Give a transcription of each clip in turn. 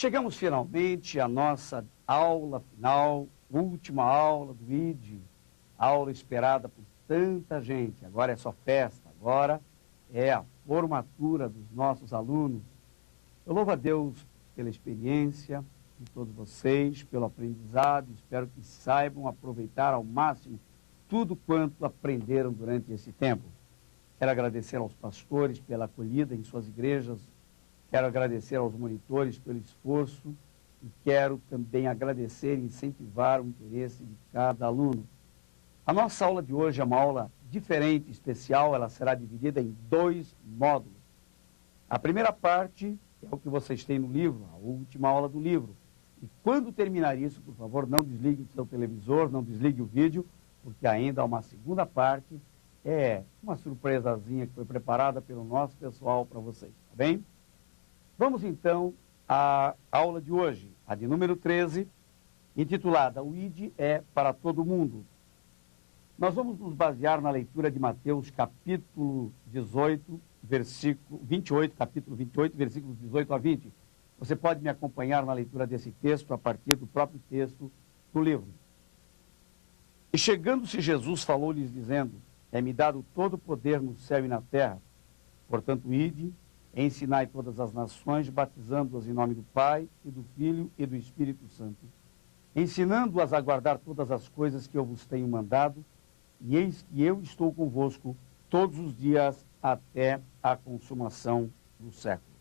Chegamos finalmente à nossa aula final, última aula do ID, aula esperada por tanta gente. Agora é só festa, agora é a formatura dos nossos alunos. Eu louvo a Deus pela experiência de todos vocês, pelo aprendizado. Espero que saibam aproveitar ao máximo tudo quanto aprenderam durante esse tempo. Quero agradecer aos pastores pela acolhida em suas igrejas. Quero agradecer aos monitores pelo esforço e quero também agradecer e incentivar o interesse de cada aluno. A nossa aula de hoje é uma aula diferente, especial. Ela será dividida em 2 módulos. A primeira parte é o que vocês têm no livro, a última aula do livro. E quando terminar isso, por favor, não desligue o seu televisor, não desligue o vídeo, porque ainda há uma segunda parte, uma surpresazinha que foi preparada pelo nosso pessoal para vocês, tá bem? Vamos então à aula de hoje, a de número 13, intitulada O ID é para todo mundo. Nós vamos nos basear na leitura de Mateus, capítulo 18, versículo 28, capítulo 28, versículos 18 a 20. Você pode me acompanhar na leitura desse texto a partir do próprio texto do livro. E chegando-se Jesus, falou-lhes dizendo: É-me dado todo o poder no céu e na terra. Portanto, ide, ensinai todas as nações, batizando-as em nome do Pai, e do Filho e do Espírito Santo, ensinando-as a guardar todas as coisas que eu vos tenho mandado, e eis que eu estou convosco todos os dias até a consumação do século.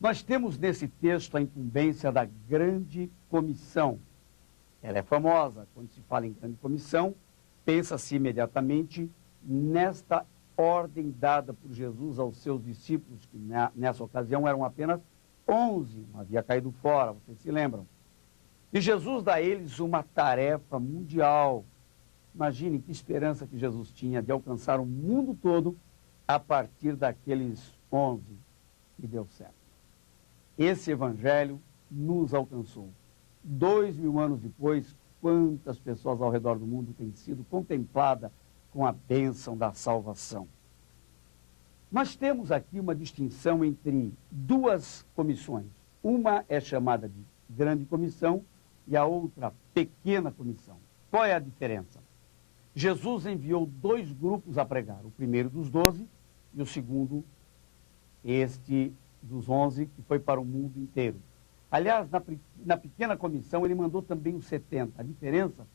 Nós temos nesse texto a incumbência da grande comissão. Ela é famosa. Quando se fala em grande comissão, pensa-se imediatamente nesta ordem dada por Jesus aos seus discípulos, que nessa ocasião eram apenas 11, não havia caído fora, vocês se lembram. E Jesus dá a eles uma tarefa mundial. Imaginem que esperança que Jesus tinha de alcançar o mundo todo a partir daqueles 11, e deu certo. Esse evangelho nos alcançou. 2000 anos depois, quantas pessoas ao redor do mundo têm sido contempladas com a bênção da salvação. Nós temos aqui uma distinção entre 2 comissões. Uma é chamada de grande comissão e a outra pequena comissão. Qual é a diferença? Jesus enviou 2 grupos a pregar, o primeiro dos 12 e o segundo, este dos 11, que foi para o mundo inteiro. Aliás, na pequena comissão, ele mandou também os 70. A diferença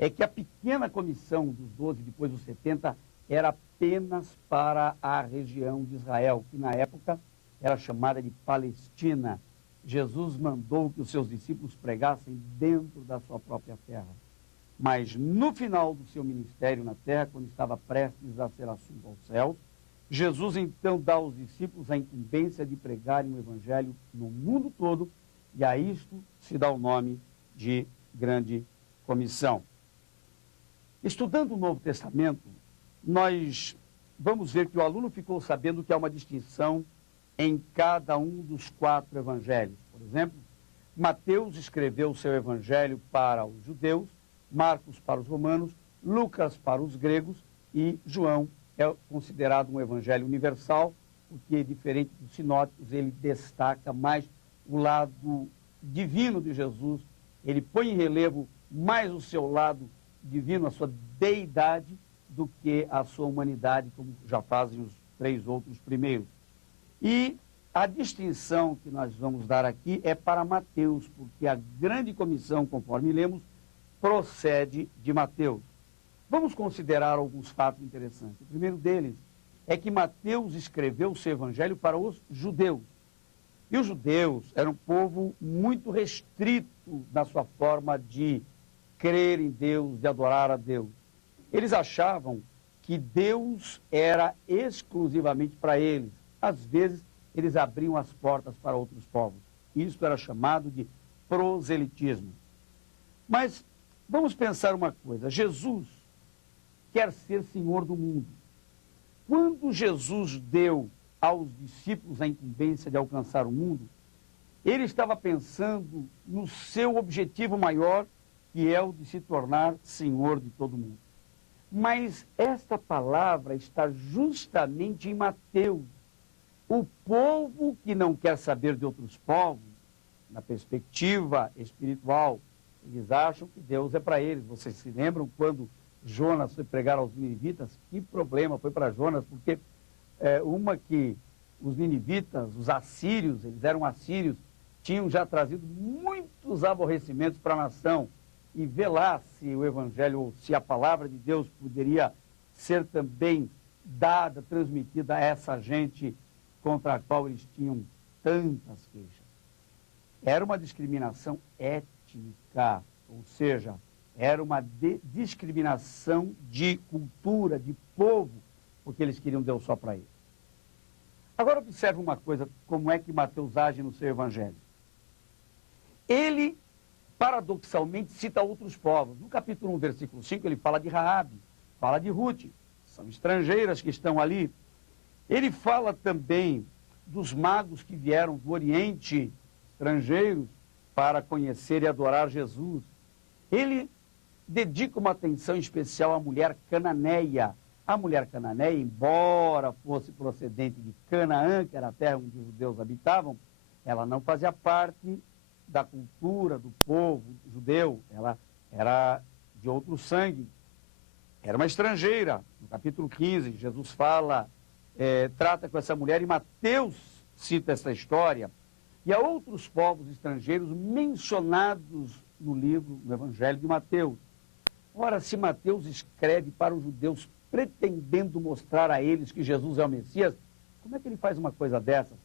é que a pequena comissão dos 12, depois dos 70, era apenas para a região de Israel, que na época era chamada de Palestina. Jesus mandou que os seus discípulos pregassem dentro da sua própria terra. Mas no final do seu ministério na terra, quando estava prestes a ser assunto aos céus, Jesus então dá aos discípulos a incumbência de pregarem o evangelho no mundo todo, e a isto se dá o nome de grande comissão. Estudando o Novo Testamento, nós vamos ver que o aluno ficou sabendo que há uma distinção em cada um dos 4 evangelhos. Por exemplo, Mateus escreveu o seu evangelho para os judeus, Marcos para os romanos, Lucas para os gregos e João é considerado um evangelho universal, porque, diferente dos sinóticos, ele destaca mais o lado divino de Jesus, ele põe em relevo mais o seu lado divino, a sua deidade, do que a sua humanidade, como já fazem os 3 outros primeiros. E a distinção que nós vamos dar aqui é para Mateus, porque a grande comissão, conforme lemos, procede de Mateus. Vamos considerar alguns fatos interessantes. O primeiro deles é que Mateus escreveu o seu evangelho para os judeus. E os judeus eram um povo muito restrito na sua forma de crer em Deus, de adorar a Deus. Eles achavam que Deus era exclusivamente para eles. Às vezes, eles abriam as portas para outros povos. Isso era chamado de proselitismo. Mas vamos pensar uma coisa. Jesus quer ser Senhor do mundo. Quando Jesus deu aos discípulos a incumbência de alcançar o mundo, ele estava pensando no seu objetivo maior, que é o de se tornar Senhor de todo mundo. Mas esta palavra está justamente em Mateus. O povo que não quer saber de outros povos, na perspectiva espiritual, eles acham que Deus é para eles. Vocês se lembram quando Jonas foi pregar aos ninivitas? Que problema foi para Jonas, porque os ninivitas, os assírios, eles eram assírios, tinham já trazido muitos aborrecimentos para a nação. E vê lá se o evangelho, ou se a palavra de Deus poderia ser também dada, transmitida a essa gente contra a qual eles tinham tantas queixas. Era uma discriminação étnica, ou seja, era uma discriminação de cultura, de povo, porque eles queriam Deus só para eles. Agora observe uma coisa, como é que Mateus age no seu evangelho. Ele, paradoxalmente, cita outros povos. No capítulo 1, versículo 5, ele fala de Raabe, fala de Ruth, são estrangeiras que estão ali. Ele fala também dos magos que vieram do Oriente, estrangeiros, para conhecer e adorar Jesus. Ele dedica uma atenção especial à mulher cananeia. A mulher cananeia, embora fosse procedente de Canaã, que era a terra onde os judeus habitavam, ela não fazia parte da cultura do povo judeu. Ela era de outro sangue. Era uma estrangeira. No capítulo 15, Jesus trata com essa mulher, e Mateus cita essa história. E há outros povos estrangeiros mencionados no livro, no Evangelho de Mateus. Ora, se Mateus escreve para os judeus pretendendo mostrar a eles que Jesus é o Messias, como é que ele faz uma coisa dessas?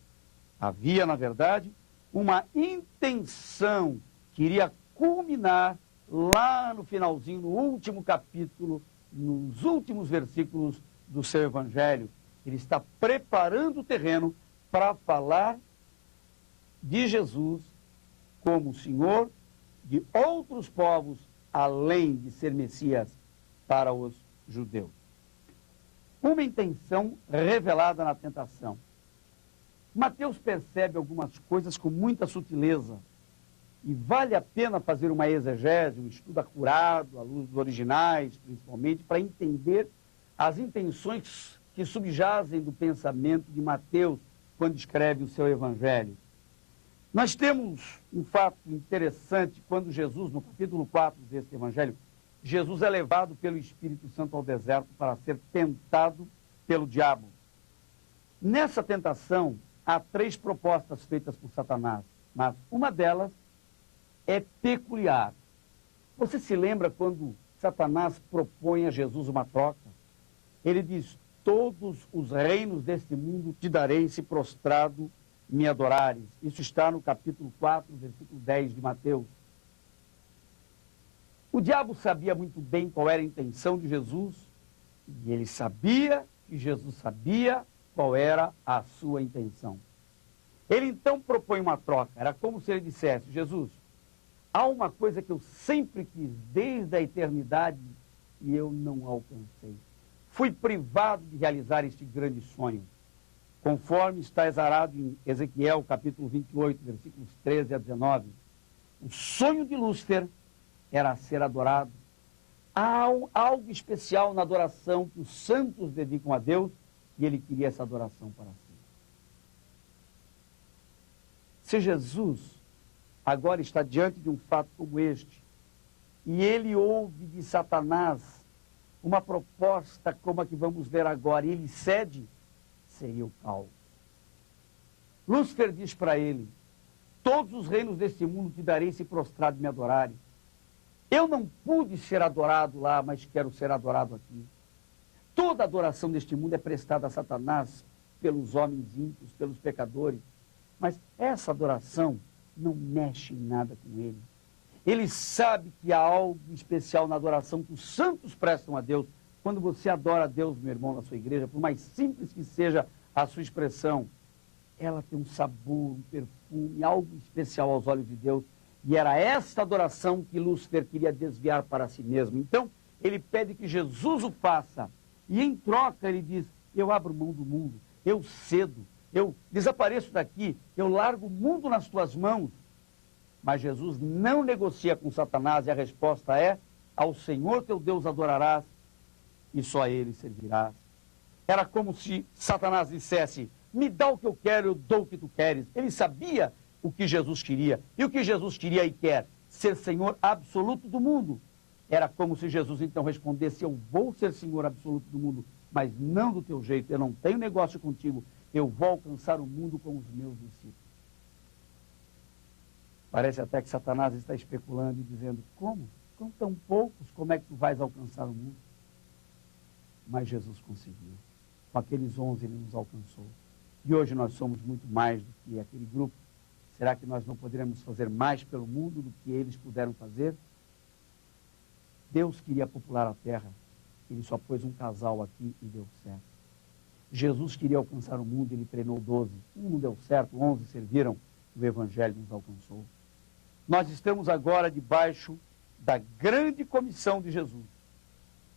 Havia, na verdade, uma intenção que iria culminar lá no finalzinho, no último capítulo, nos últimos versículos do seu Evangelho. Ele está preparando o terreno para falar de Jesus como Senhor de outros povos, além de ser Messias para os judeus. Uma intenção revelada na tentação. Mateus percebe algumas coisas com muita sutileza, e vale a pena fazer uma exegese, um estudo acurado, à luz dos originais, principalmente, para entender as intenções que subjazem do pensamento de Mateus quando escreve o seu Evangelho. Nós temos um fato interessante quando Jesus, no capítulo 4 desse Evangelho, Jesus é levado pelo Espírito Santo ao deserto para ser tentado pelo diabo. Nessa tentação, há 3 propostas feitas por Satanás, mas uma delas é peculiar. Você se lembra quando Satanás propõe a Jesus uma troca? Ele diz: todos os reinos deste mundo te darei se prostrado me adorares. Isso está no capítulo 4, versículo 10 de Mateus. O diabo sabia muito bem qual era a intenção de Jesus, e ele sabia que Jesus sabia qual era a sua intenção. Ele então propõe uma troca. Era como se ele dissesse: Jesus, há uma coisa que eu sempre quis desde a eternidade e eu não alcancei. Fui privado de realizar este grande sonho. Conforme está exarado em Ezequiel, capítulo 28, versículos 13 a 19. O sonho de Lúcifer era ser adorado. Há algo especial na adoração que os santos dedicam a Deus, e ele queria essa adoração para si. Se Jesus agora está diante de um fato como este, e ele ouve de Satanás uma proposta como a que vamos ver agora, e ele cede, seria o caos. Lúcifer diz para ele: todos os reinos deste mundo te darei se prostrado me adorarem. Eu não pude ser adorado lá, mas quero ser adorado aqui. Toda adoração deste mundo é prestada a Satanás pelos homens ímpios, pelos pecadores. Mas essa adoração não mexe em nada com ele. Ele sabe que há algo especial na adoração que os santos prestam a Deus. Quando você adora a Deus, meu irmão, na sua igreja, por mais simples que seja a sua expressão, ela tem um sabor, um perfume, algo especial aos olhos de Deus. E era essa adoração que Lúcifer queria desviar para si mesmo. Então, ele pede que Jesus o faça. E em troca ele diz: eu abro mão do mundo, eu cedo, eu desapareço daqui, eu largo o mundo nas tuas mãos. Mas Jesus não negocia com Satanás, e a resposta é: ao Senhor teu Deus adorarás e só a ele servirás. Era como se Satanás dissesse: me dá o que eu quero, eu dou o que tu queres. Ele sabia o que Jesus queria. E o que Jesus queria e quer? Ser Senhor absoluto do mundo. Era como se Jesus então respondesse: eu vou ser Senhor absoluto do mundo, mas não do teu jeito. Eu não tenho negócio contigo. Eu vou alcançar o mundo com os meus discípulos. Parece até que Satanás está especulando e dizendo: como? Com tão poucos, como é que tu vais alcançar o mundo? Mas Jesus conseguiu. Com aqueles 11 ele nos alcançou. E hoje nós somos muito mais do que aquele grupo. Será que nós não poderemos fazer mais pelo mundo do que eles puderam fazer? Deus queria popular a terra. Ele só pôs um casal aqui e deu certo. Jesus queria alcançar o mundo, ele treinou 12. Um não deu certo, 11 serviram, o Evangelho nos alcançou. Nós estamos agora debaixo da grande comissão de Jesus.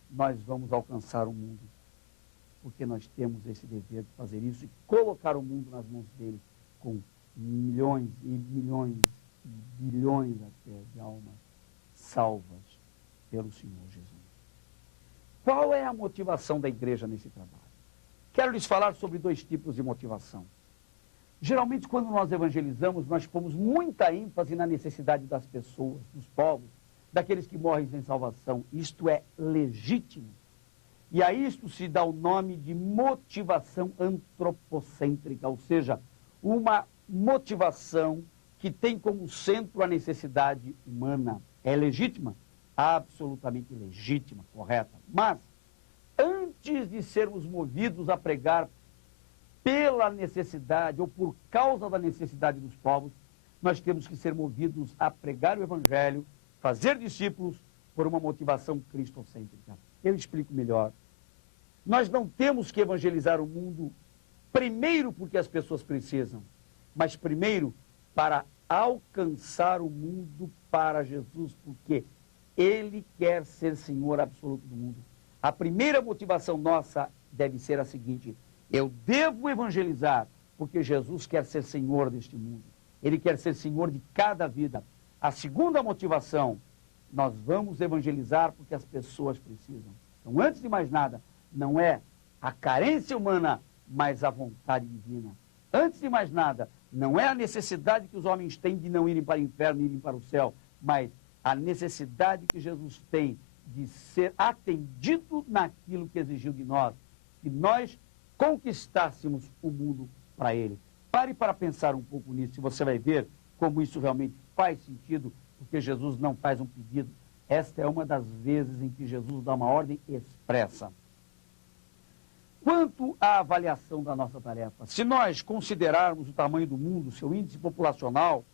Nós vamos alcançar o mundo, porque nós temos esse dever de fazer isso e colocar o mundo nas mãos dele, com milhões e milhões e bilhões até de almas salvas pelo Senhor Jesus. Qual é a motivação da igreja nesse trabalho? Quero lhes falar sobre 2 tipos de motivação. Geralmente, quando nós evangelizamos, nós pomos muita ênfase na necessidade das pessoas, dos povos, daqueles que morrem sem salvação. Isto é legítimo. E a isto se dá o nome de motivação antropocêntrica, ou seja, uma motivação que tem como centro a necessidade humana. É legítima? Absolutamente legítima, correta. Mas, antes de sermos movidos a pregar pela necessidade ou por causa da necessidade dos povos, nós temos que ser movidos a pregar o Evangelho, fazer discípulos por uma motivação cristocêntrica. Eu explico melhor. Nós não temos que evangelizar o mundo primeiro porque as pessoas precisam, mas primeiro para alcançar o mundo para Jesus, porque Ele quer ser Senhor absoluto do mundo. A primeira motivação nossa deve ser a seguinte: eu devo evangelizar porque Jesus quer ser Senhor deste mundo. Ele quer ser Senhor de cada vida. A segunda motivação: nós vamos evangelizar porque as pessoas precisam. Então, antes de mais nada, não é a carência humana, mas a vontade divina. Antes de mais nada, não é a necessidade que os homens têm de não irem para o inferno e irem para o céu, mas a necessidade que Jesus tem de ser atendido naquilo que exigiu de nós, que nós conquistássemos o mundo para Ele. Pare para pensar um pouco nisso e você vai ver como isso realmente faz sentido, porque Jesus não faz um pedido. Esta é uma das vezes em que Jesus dá uma ordem expressa. Quanto à avaliação da nossa tarefa, se nós considerarmos o tamanho do mundo, seu índice populacional,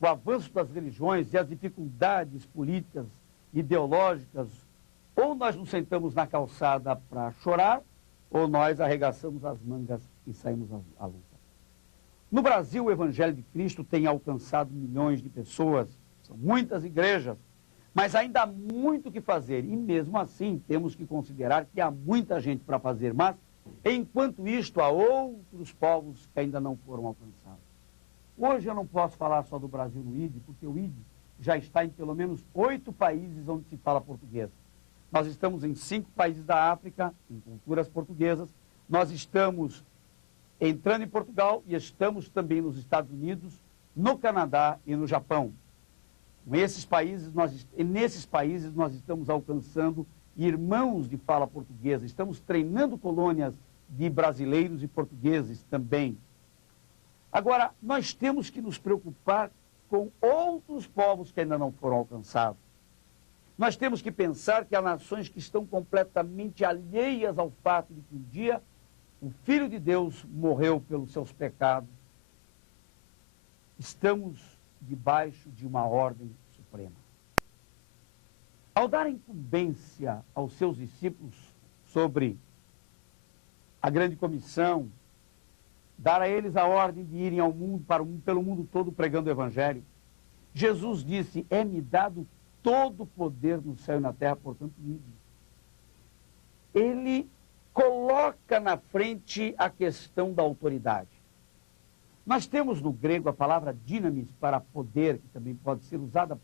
o avanço das religiões e as dificuldades políticas, ideológicas, ou nós nos sentamos na calçada para chorar, ou nós arregaçamos as mangas e saímos à luta. No Brasil, o Evangelho de Cristo tem alcançado milhões de pessoas, são muitas igrejas, mas ainda há muito o que fazer. E mesmo assim, temos que considerar que há muita gente para fazer, mas, enquanto isto, há outros povos que ainda não foram alcançados. Hoje eu não posso falar só do Brasil no ID, porque o ID já está em pelo menos 8 países onde se fala português. Nós estamos em 5 países da África, em culturas portuguesas. Nós estamos entrando em Portugal e estamos também nos Estados Unidos, no Canadá e no Japão. Nesses países nós estamos alcançando irmãos de fala portuguesa, estamos treinando colônias de brasileiros e portugueses também. Agora, nós temos que nos preocupar com outros povos que ainda não foram alcançados. Nós temos que pensar que há nações que estão completamente alheias ao fato de que um dia o Filho de Deus morreu pelos seus pecados. Estamos debaixo de uma ordem suprema. Ao dar incumbência aos seus discípulos sobre a grande comissão, dar a eles a ordem de irem ao mundo, pelo mundo todo pregando o Evangelho, Jesus disse: é-me dado todo o poder no céu e na terra, portanto, ide. Ele coloca na frente a questão da autoridade. Nós temos no grego a palavra dinamis para poder, que também pode ser usada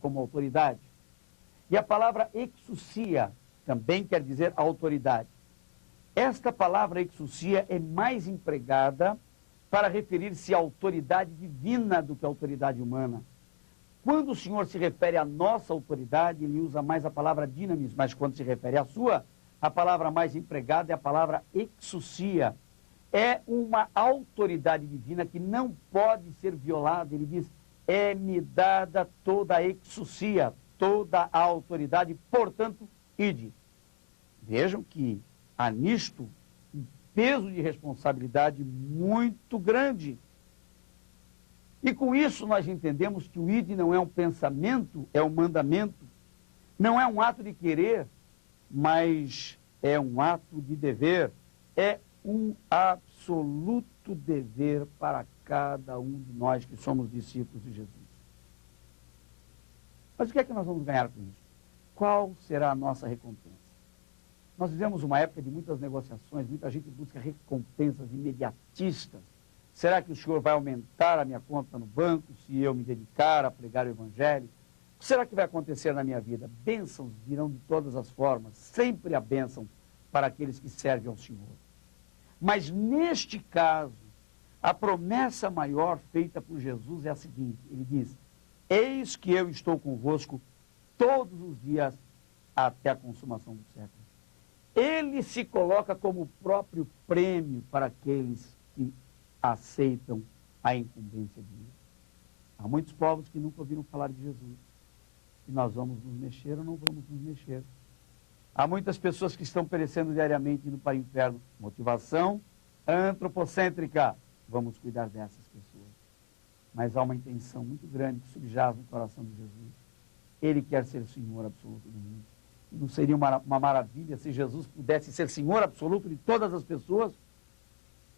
como autoridade. E a palavra exousia também quer dizer autoridade. Esta palavra exousia é mais empregada para referir-se à autoridade divina do que à autoridade humana. Quando o Senhor se refere à nossa autoridade, ele usa mais a palavra dinamis, mas quando se refere à sua, a palavra mais empregada é a palavra exousia. É uma autoridade divina que não pode ser violada. Ele diz, é-me dada toda a exousia, toda a autoridade, portanto, ide. Vejam que há nisto um peso de responsabilidade muito grande. E com isso nós entendemos que o ide não é um pensamento, é um mandamento. Não é um ato de querer, mas é um ato de dever. É um absoluto dever para cada um de nós que somos discípulos de Jesus. Mas o que é que nós vamos ganhar com isso? Qual será a nossa recompensa? Nós vivemos uma época de muitas negociações, muita gente busca recompensas imediatistas. Será que o Senhor vai aumentar a minha conta no banco se eu me dedicar a pregar o Evangelho? O que será que vai acontecer na minha vida? Bênçãos virão de todas as formas, sempre a bênção para aqueles que servem ao Senhor. Mas neste caso, a promessa maior feita por Jesus é a seguinte, ele diz, eis que eu estou convosco todos os dias até a consumação do século. Ele se coloca como o próprio prêmio para aqueles que aceitam a incumbência de ir. Há muitos povos que nunca ouviram falar de Jesus. E nós vamos nos mexer ou não vamos nos mexer. Há muitas pessoas que estão perecendo diariamente indo para o inferno. Motivação antropocêntrica. Vamos cuidar dessas pessoas. Mas há uma intenção muito grande que subjaz no coração de Jesus. Ele quer ser o Senhor absoluto do mundo. Não seria uma maravilha se Jesus pudesse ser Senhor absoluto de todas as pessoas?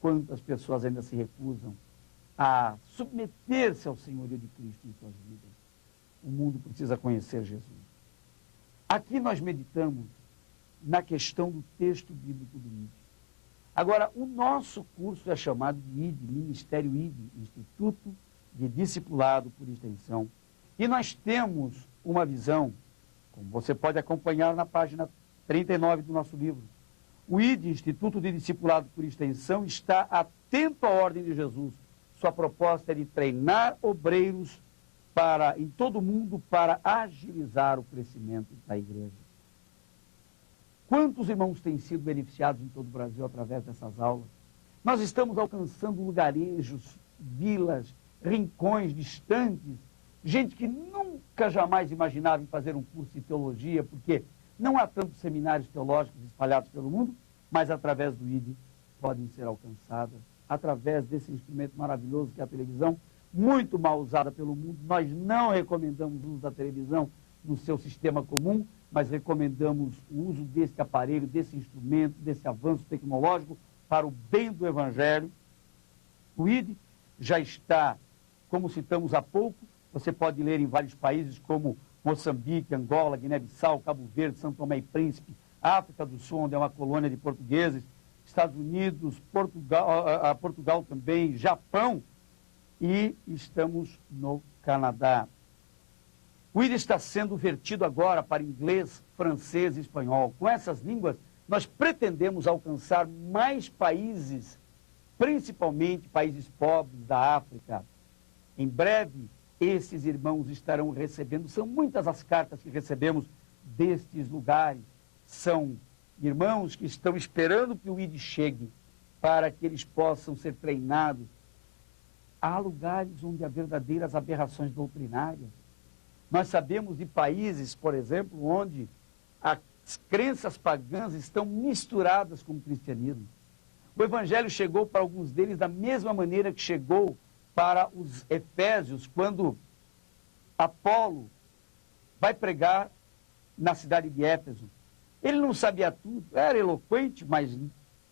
Quantas pessoas ainda se recusam a submeter-se ao senhorio de Cristo em suas vidas? O mundo precisa conhecer Jesus. Aqui nós meditamos na questão do texto bíblico do ID. Agora, o nosso curso é chamado de ID, Ministério ID, Instituto de Discipulado por Extensão. E nós temos uma visão, como você pode acompanhar na página 39 do nosso livro. O ID, Instituto de Discipulado por Extensão, está atento à ordem de Jesus. Sua proposta é de treinar obreiros em todo o mundo para agilizar o crescimento da igreja. Quantos irmãos têm sido beneficiados em todo o Brasil através dessas aulas? Nós estamos alcançando lugarejos, vilas, rincões distantes, gente que nunca jamais imaginava em fazer um curso de teologia, porque não há tantos seminários teológicos espalhados pelo mundo, mas através do ID podem ser alcançadas, através desse instrumento maravilhoso que é a televisão, muito mal usada pelo mundo. Nós não recomendamos o uso da televisão no seu sistema comum, mas recomendamos o uso desse aparelho, desse instrumento, desse avanço tecnológico para o bem do Evangelho. O ID já está, como citamos há pouco, você pode ler em vários países como Moçambique, Angola, Guiné-Bissau, Cabo Verde, São Tomé e Príncipe, África do Sul, onde é uma colônia de portugueses, Estados Unidos, Portugal também, Japão, e estamos no Canadá. O ID está sendo vertido agora para inglês, francês e espanhol. Com essas línguas, nós pretendemos alcançar mais países, principalmente países pobres da África. Em breve, esses irmãos estarão recebendo, são muitas as cartas que recebemos destes lugares. São irmãos que estão esperando que o ID chegue para que eles possam ser treinados. Há lugares onde há verdadeiras aberrações doutrinárias. Nós sabemos de países, por exemplo, onde as crenças pagãs estão misturadas com o cristianismo. O Evangelho chegou para alguns deles da mesma maneira que chegou para os efésios, quando Apolo vai pregar na cidade de Éfeso. Ele não sabia tudo, era eloquente, mas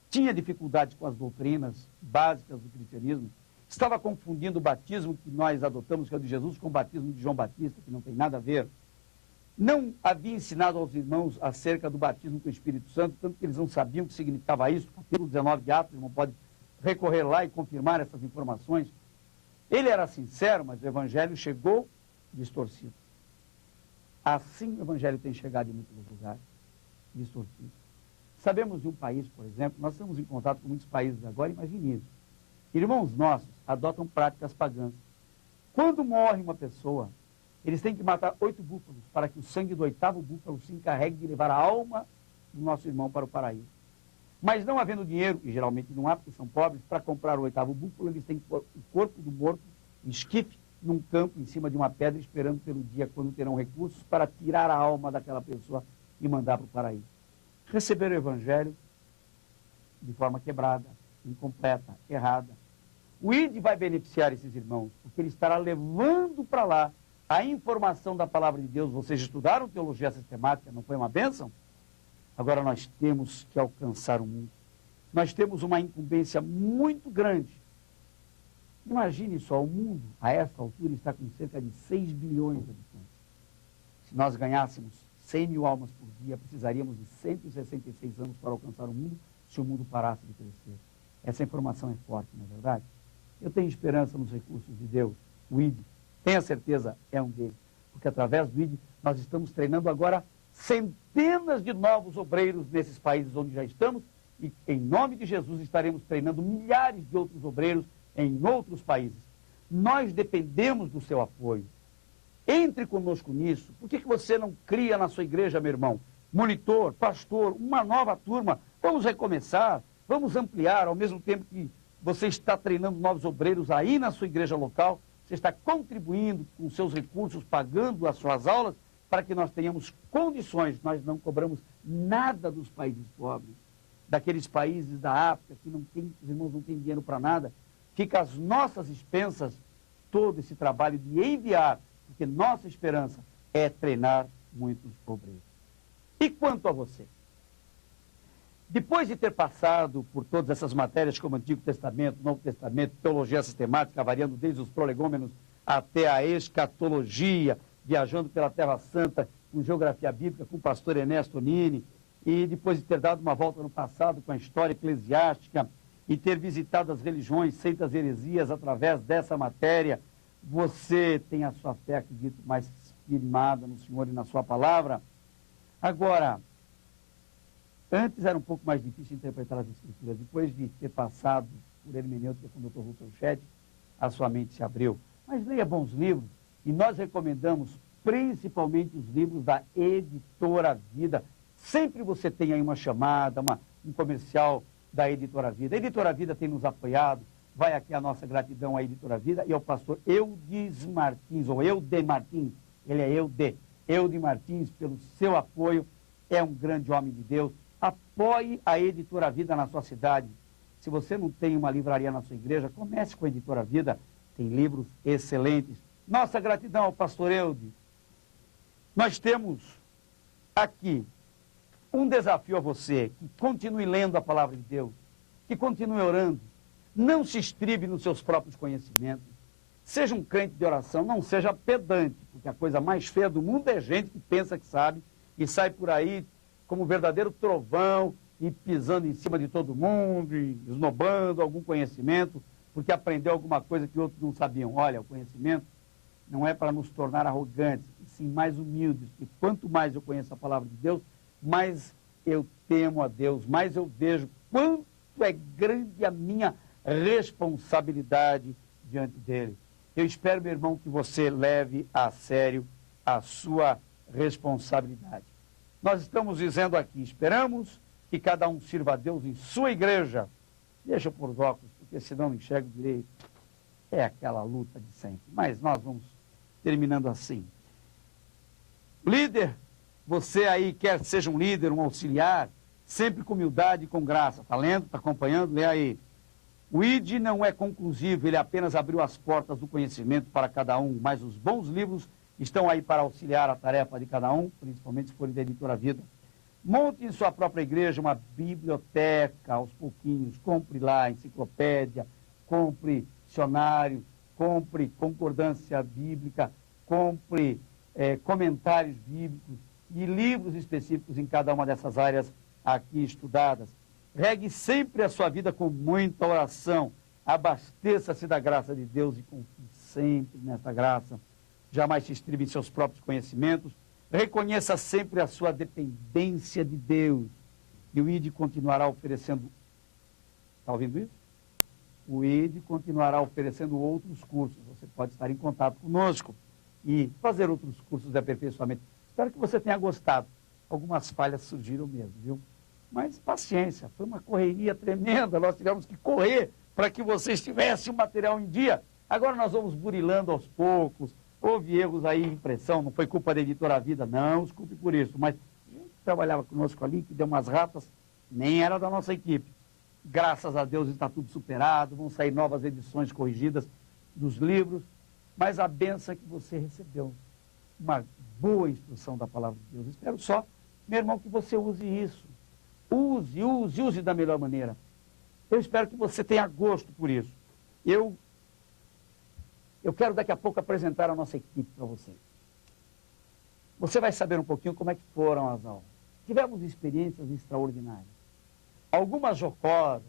tinha dificuldades com as doutrinas básicas do cristianismo. Estava confundindo o batismo que nós adotamos, que é o de Jesus, com o batismo de João Batista, que não tem nada a ver. Não havia ensinado aos irmãos acerca do batismo com o Espírito Santo, tanto que eles não sabiam o que significava isso. Capítulo 19 de Atos, o irmão pode recorrer lá e confirmar essas informações. Ele era sincero, mas o Evangelho chegou distorcido. Assim o Evangelho tem chegado em muitos lugares, distorcido. Sabemos de um país, por exemplo, nós estamos em contato com muitos países agora, imagine isso. Irmãos nossos adotam práticas pagãs. Quando morre uma pessoa, eles têm que matar 8 búfalos para que o sangue do 8º búfalo se encarregue de levar a alma do nosso irmão para o paraíso. Mas não havendo dinheiro, e geralmente não há, porque são pobres, para comprar o 8º búfalo, eles têm que pôr o corpo do morto, em esquife, num campo, em cima de uma pedra, esperando pelo dia quando terão recursos para tirar a alma daquela pessoa e mandar para o paraíso. Receberam o evangelho de forma quebrada, incompleta, errada. O ID vai beneficiar esses irmãos, porque ele estará levando para lá a informação da palavra de Deus. Vocês estudaram teologia sistemática, não foi uma bênção? Agora nós temos que alcançar o mundo. Nós temos uma incumbência muito grande. Imagine só, o mundo, a essa altura, está com cerca de 6 bilhões de habitantes. Se nós ganhássemos 100 mil almas por dia, precisaríamos de 166 anos para alcançar o mundo, se o mundo parasse de crescer. Essa informação é forte, não é verdade? Eu tenho esperança nos recursos de Deus. O ID, tenha certeza, é um deles. Porque através do ID, nós estamos treinando agora centenas de novos obreiros nesses países onde já estamos, e em nome de Jesus estaremos treinando milhares de outros obreiros em outros países. Nós dependemos do seu apoio. Entre conosco nisso. Por que você não cria na sua igreja, meu irmão, monitor, pastor, uma nova turma? Vamos recomeçar, vamos ampliar, ao mesmo tempo que você está treinando novos obreiros aí na sua igreja local, você está contribuindo com seus recursos, pagando as suas aulas, para que nós tenhamos condições. Nós não cobramos nada dos países pobres, daqueles países da África que não tem, os irmãos não têm dinheiro para nada. Fica às nossas expensas todo esse trabalho de enviar, porque nossa esperança é treinar muitos obreiros. E quanto a você? Depois de ter passado por todas essas matérias, como Antigo Testamento, Novo Testamento, teologia sistemática, variando desde os prolegômenos até a escatologia, viajando pela Terra Santa, com geografia bíblica, com o pastor Ernesto Nini, e depois de ter dado uma volta no passado com a história eclesiástica, e ter visitado as religiões, seitas, heresias através dessa matéria, você tem a sua fé, acredito, mais firmada no Senhor e na sua palavra. Agora, antes era um pouco mais difícil interpretar as Escrituras. Depois de ter passado por hermenêutica com o Dr. Russell Shedd, a sua mente se abriu. Mas leia bons livros, e nós recomendamos principalmente os livros da Editora Vida. Sempre você tem aí uma chamada, um comercial da Editora Vida. A Editora Vida tem nos apoiado. Vai aqui a nossa gratidão à Editora Vida e ao pastor Eudes Martins, ou Eude Martins. Ele é Eude Martins, pelo seu apoio. É um grande homem de Deus. Apoie a Editora Vida na sua cidade. Se você não tem uma livraria na sua igreja, comece com a Editora Vida. Tem livros excelentes. Nossa gratidão ao pastor Eude. Nós temos aqui um desafio a você, que continue lendo a palavra de Deus, que continue orando, não se estribe nos seus próprios conhecimentos, seja um crente de oração, não seja pedante, porque a coisa mais feia do mundo é gente que pensa que sabe e sai por aí como um verdadeiro trovão e pisando em cima de todo mundo e esnobando algum conhecimento, porque aprendeu alguma coisa que outros não sabiam. Olha, o conhecimento não é para nos tornar arrogantes, e sim mais humildes, porque quanto mais eu conheço a palavra de Deus, mais eu temo a Deus, mais eu vejo quanto é grande a minha responsabilidade diante dele. Eu espero, meu irmão, que você leve a sério a sua responsabilidade. Nós estamos dizendo aqui, esperamos que cada um sirva a Deus em sua igreja. Deixa eu pôr os óculos, porque senão não enxergo direito. É aquela luta de sempre. Mas nós vamos terminando assim. Líder, você aí quer que seja um líder, um auxiliar, sempre com humildade e com graça. Está lendo? Está acompanhando? Lê aí. O ID não é conclusivo, ele apenas abriu as portas do conhecimento para cada um, mas os bons livros estão aí para auxiliar a tarefa de cada um, principalmente se forem da Editora Vida. Monte em sua própria igreja uma biblioteca, aos pouquinhos, compre lá enciclopédia, compre dicionário, compre concordância bíblica, compre comentários bíblicos e livros específicos em cada uma dessas áreas aqui estudadas. Regue sempre a sua vida com muita oração. Abasteça-se da graça de Deus e confie sempre nessa graça. Jamais se estribe em seus próprios conhecimentos. Reconheça sempre a sua dependência de Deus. E o ID continuará oferecendo... Está ouvindo isso? O ID continuará oferecendo outros cursos. Você pode estar em contato conosco e fazer outros cursos de aperfeiçoamento. Espero que você tenha gostado. Algumas falhas surgiram mesmo, viu? Mas paciência, foi uma correria tremenda. Nós tivemos que correr para que vocês tivessem o material em dia. Agora nós vamos burilando aos poucos. Houve erros aí, impressão, não foi culpa da editora Vida, não, desculpe por isso. Mas a gente trabalhava conosco ali, que deu umas ratas, nem era da nossa equipe. Graças a Deus está tudo superado, vão sair novas edições corrigidas dos livros, mas a benção é que você recebeu uma boa instrução da palavra de Deus. Espero só, meu irmão, que você use isso. Use da melhor maneira. Eu espero que você tenha gosto por isso. Eu quero daqui a pouco apresentar a nossa equipe para você. Você vai saber um pouquinho como é que foram as aulas. Tivemos experiências extraordinárias. Algumas jocosas,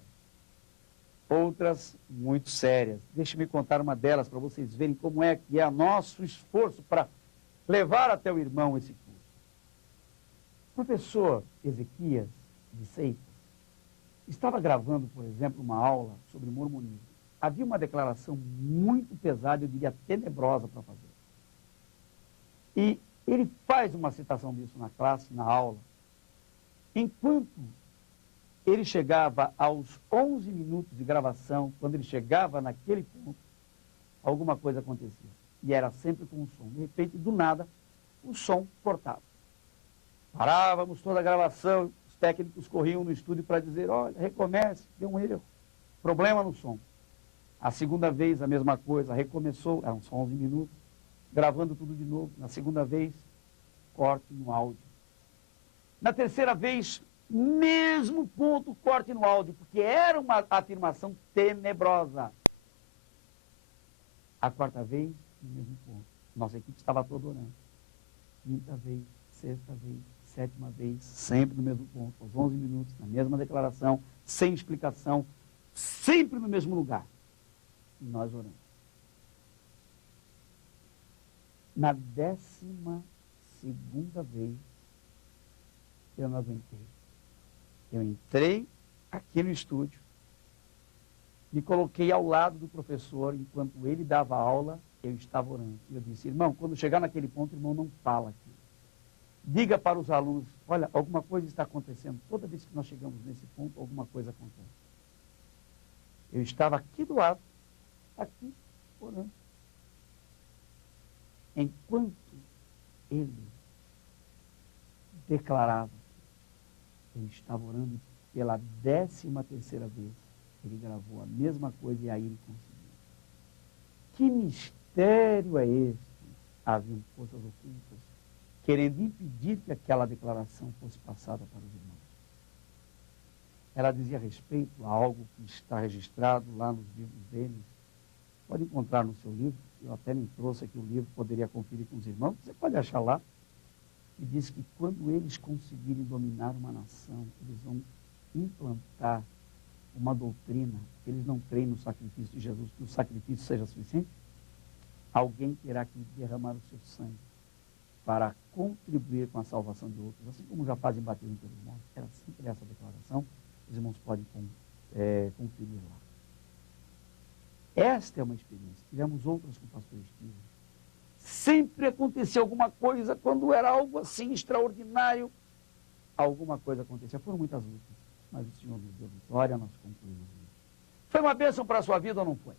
outras muito sérias. Deixe-me contar uma delas para vocês verem como é que é o nosso esforço para levar até o irmão esse curso. O professor Ezequias de Seitas estava gravando, por exemplo, uma aula sobre mormonismo. Havia uma declaração muito pesada, eu diria tenebrosa para fazer. E ele faz uma citação disso na classe, na aula. Enquanto ele chegava aos 11 minutos de gravação, quando ele chegava naquele ponto, alguma coisa acontecia. E era sempre com o som. De repente, do nada, o som cortava. Parávamos toda a gravação, os técnicos corriam no estúdio para dizer, olha, recomece, deu um erro, problema no som. A segunda vez, a mesma coisa, recomeçou, eram só 11 minutos, gravando tudo de novo. Na segunda vez, corte no áudio. Na terceira vez, mesmo ponto, corte no áudio, porque era uma afirmação tenebrosa. A quarta vez, no mesmo ponto. Nossa equipe estava toda orando. Quinta vez, sexta vez, sétima vez, sempre no mesmo ponto, aos 11 minutos, na mesma declaração, sem explicação, sempre no mesmo lugar. E nós oramos. Na 12ª vez, eu não aguentei. Eu entrei aqui no estúdio, me coloquei ao lado do professor, enquanto ele dava aula, eu estava orando. E eu disse, irmão, quando chegar naquele ponto, o irmão não fala aqui. Diga para os alunos, olha, alguma coisa está acontecendo. Toda vez que nós chegamos nesse ponto, alguma coisa acontece. Eu estava aqui do lado, aqui, orando. Enquanto ele declarava, eu estava orando pela 13ª vez. Ele gravou a mesma coisa e aí ele conseguiu. Que mistério é este? Haviam forças ocultas querendo impedir que aquela declaração fosse passada para os irmãos. Ela dizia respeito a algo que está registrado lá nos livros deles. Pode encontrar no seu livro. Eu até nem trouxe aqui o livro, poderia conferir com os irmãos. Você pode achar lá. E diz que quando eles conseguirem dominar uma nação, eles vão implantar uma doutrina. Eles não creem no sacrifício de Jesus, que o sacrifício seja suficiente. Alguém terá que derramar o seu sangue para contribuir com a salvação de outros, assim como já fazem batismo pelos mortos. Era sempre essa declaração. Os irmãos podem conferir lá. Esta é uma experiência. Tivemos outras com o pastor Esquiva. Sempre acontecia alguma coisa, quando era algo assim extraordinário, alguma coisa acontecia. Foram muitas lutas, mas o Senhor nos deu vitória, nós concluímos isso. Foi uma bênção para a sua vida ou não foi?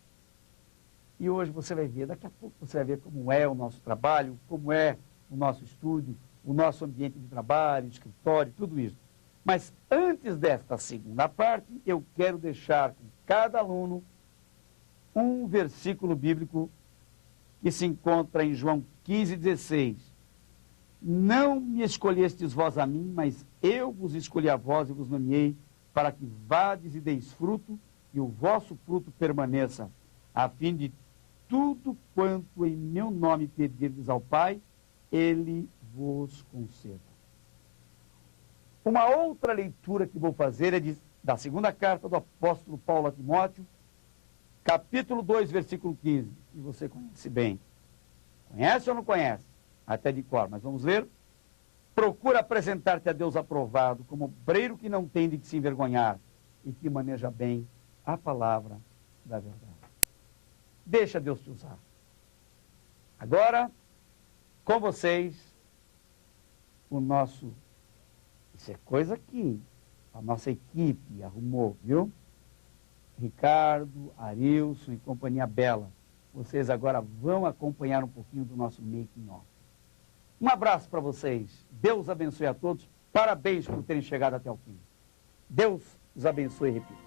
E hoje você vai ver, daqui a pouco você vai ver como é o nosso trabalho, como é o nosso estúdio, o nosso ambiente de trabalho, escritório, tudo isso. Mas antes desta segunda parte, eu quero deixar com cada aluno um versículo bíblico que se encontra em João 15,16. Não me escolhestes vós a mim, mas eu vos escolhi a vós e vos nomeei, para que vades e deis fruto, e o vosso fruto permaneça, a fim de tudo quanto em meu nome pedirdes ao Pai, Ele vos conceda. Uma outra leitura que vou fazer é da segunda carta do apóstolo Paulo a Timóteo, capítulo 2, versículo 15, que você conhece bem. Conhece ou não conhece? Até de cor, mas vamos ler. Procura apresentar-te a Deus aprovado, como obreiro que não tem de que se envergonhar e que maneja bem a palavra da verdade. Deixa Deus te usar. Agora, com vocês, isso é coisa que a nossa equipe arrumou, viu? Ricardo, Arilson e companhia bela. Vocês agora vão acompanhar um pouquinho do nosso making of. Um abraço para vocês. Deus abençoe a todos. Parabéns por terem chegado até o fim. Deus os abençoe e repita.